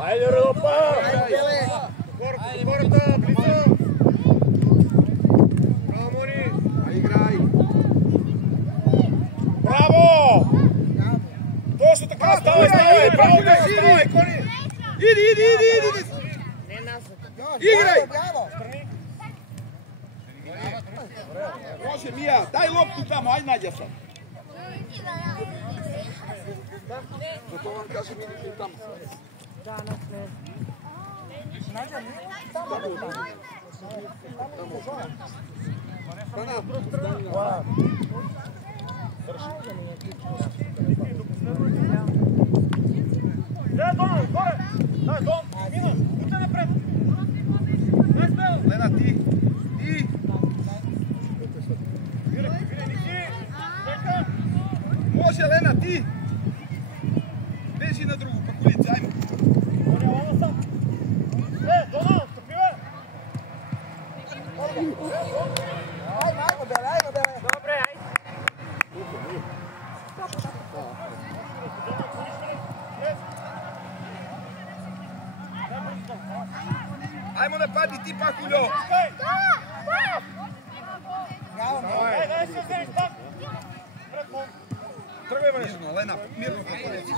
Ajde, Ropa! Korta, blizu! Bravo, Moni! Igraj! Bravo! To su tako, stavaj, bravo, stavaj, Koni! Idi! Igraj! Može, Mija, daj loptu tamo, ajde nađe sad. To vam kaže mi tamo. Lena, ti! Može, Lena, ti! Beži na drugu pakulicu, ajmo! Ajmo napadi ti, Pakuljo! Trgaj vanježno, Lena, mirno pakulicu.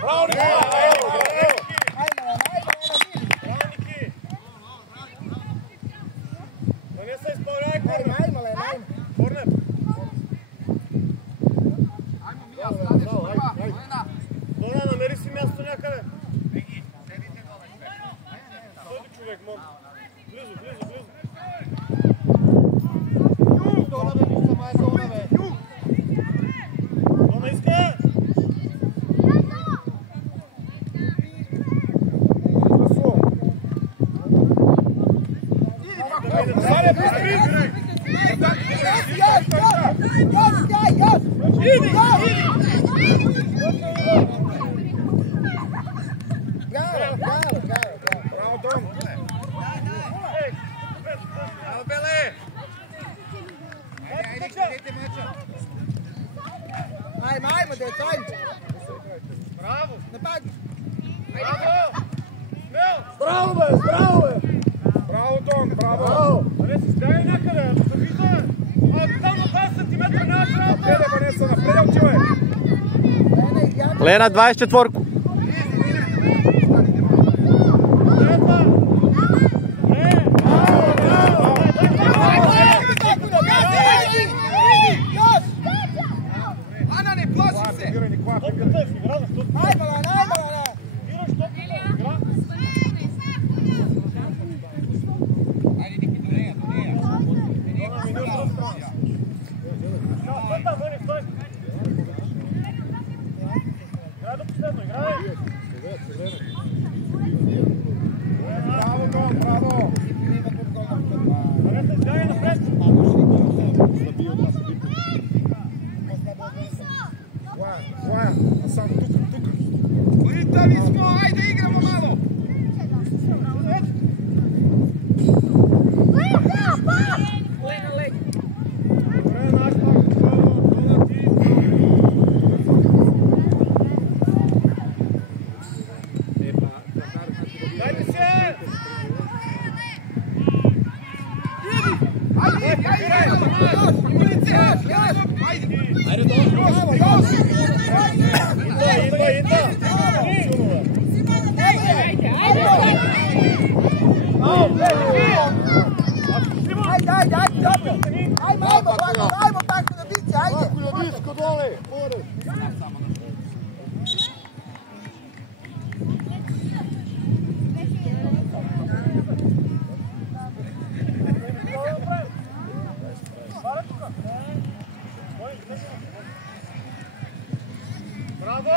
Bravo, Nikola! Donese ispravljaj, Korner! Ajmo, Mija, staneš, prva, Lena! Dona, nameri si mjesto nekade. Sodi čovjek, mom. Blizu. Dona, iskaj! Sare, pusti! Bravo, Dom! Bravo, Bele! Ajmo, djeca, ajmo! Bravo! Napadi! Bravo! Smel! Bravo, bravo! Bravo, Dom, bravo! Donesi skraju nekada, zapita! A tamo 2 cm naš rata! Napred, Vanessa, napred, čovjek! Lena 24. Ana, ne plaši se! Bravo, Dom, bravo! Voja, a sam tuka. Litavi smo, ajde igramo malo! Ajmo, tako da biće, ajde! Disko dole, more! Bravo!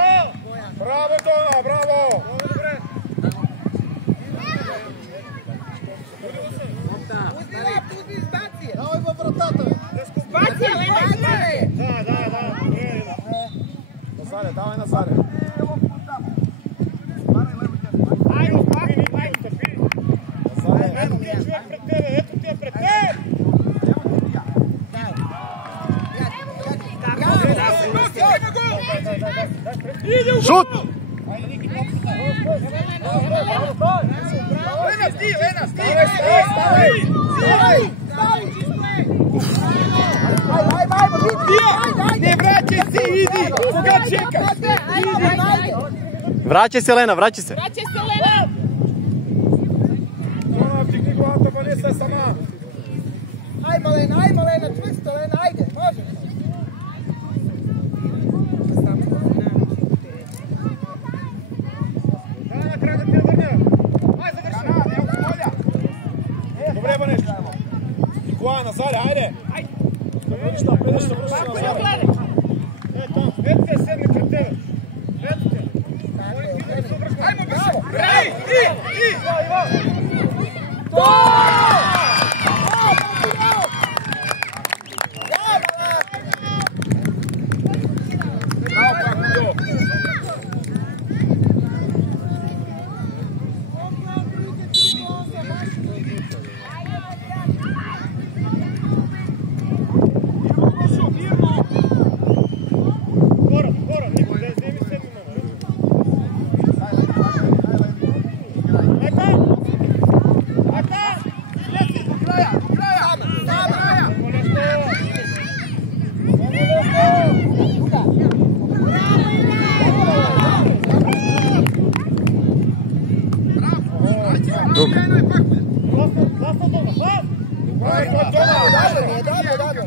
Bravo, Toma, bravo! Uzmi izbaci! Давай во вратата! Baci, Lena! Da. Назаре, давай Назаре! Ajmo, trpi! Назаре, ето ти е човек пред тебе, ето ти е пред тебе! Bravo! Šut! Lena, sti! Ne vraćaj se, idi! Koga čekaš? Vraćaj se, Lena, vraćaj se. Vraćaj se, Lena! Digni glava, Vanessa sama. Ajmo Lena, čvrsto Lena, ajde, može. Na kraju da te vrnja. Aj, završi. Dobre, Vanessa. Iguana, Zalja, ajde. Ništa, predišta, Vete, sedmi pred tebe. Vete. Ajmo, brzo! Ej, i!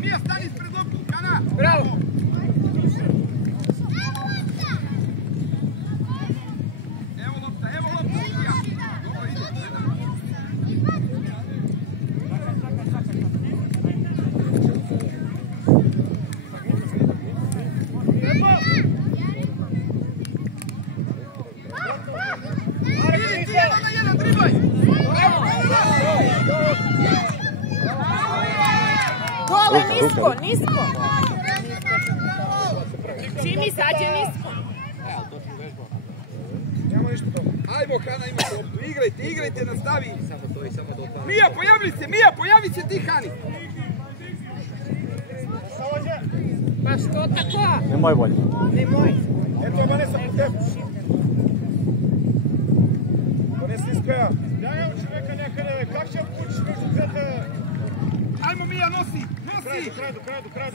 Mija, stani ispred loptu, Kana! Bravo! Evo lopta, Mija! Dobro, ide, Nisko! Čimi zađe nisko. Nemamo ništa to. Ajmo, Hana, imate loptu, igrajte, nastavi! Mija, pojavi se ti, Hani! Pa što tako? Nemoj bolje. Nemoj. Eto je Vanessa po tebi. Vanessa iskaja. Daj evo čoveka nekada, kak će kući među dvete? Ajmo, Mija, nosi! Do kraja.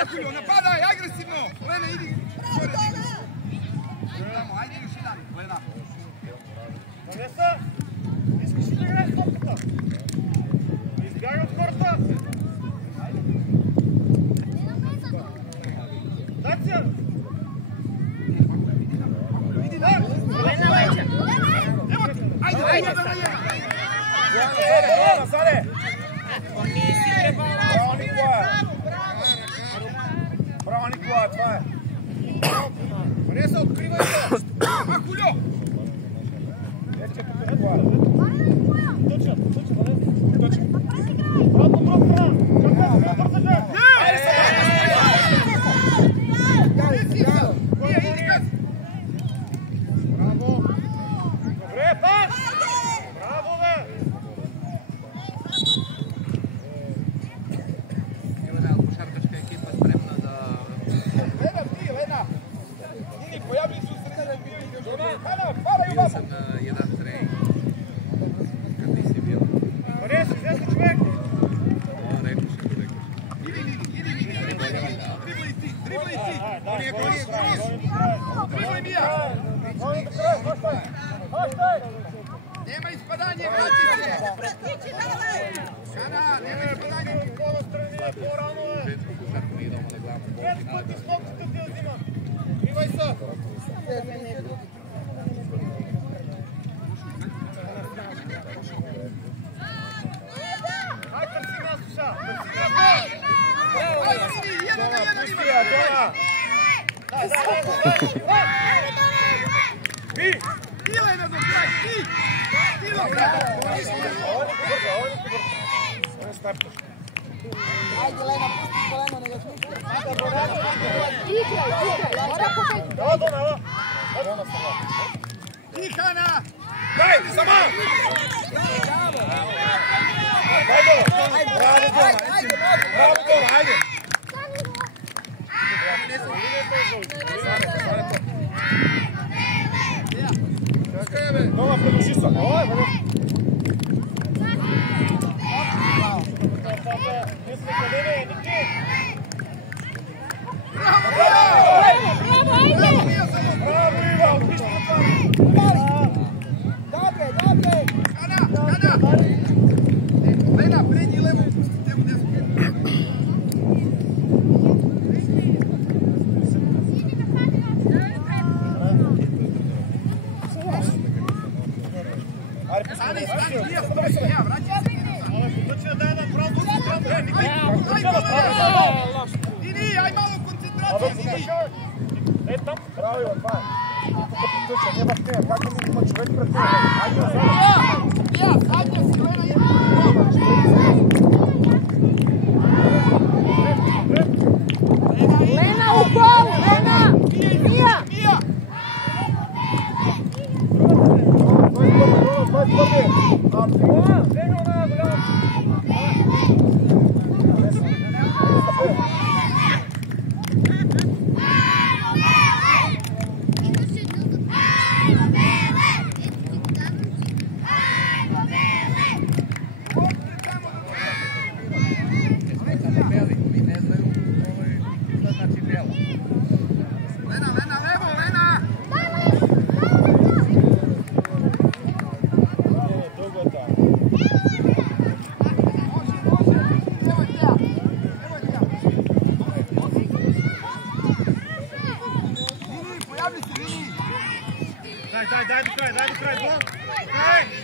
Pakulju, napadaj, agresivno! Lena, idi! Ajde, još jedan, Lena! Vanessa, искаш ли да играеш топката? Избягай от хората! Дация! Lena leđa. Ajde! Sare! Nisi trebala. Bravo Nikola, това е! Vanessa, откривай се! Pakulju! Nema ispadanje, vrati se! Kana, nema ispadanje! Пет пъти с лопката ти я взимам! Бивай се! Ай, търси място, ша! Търси място! Би! Илена до край, ти до край! Ajde Lena, pusti koleno, ne razmišljaj. Igraj, mora pobediti. Ti, Hana! Daj, sama! Bravo, ajde! Bravo, Ivan, dva. Tuča, nema te, kako mi ima čovjek protiv? Ajde, sada. Ja, zadnja si, Lena, jedna. Lena u gol, Lena! Mija! Daj do kraja, bol!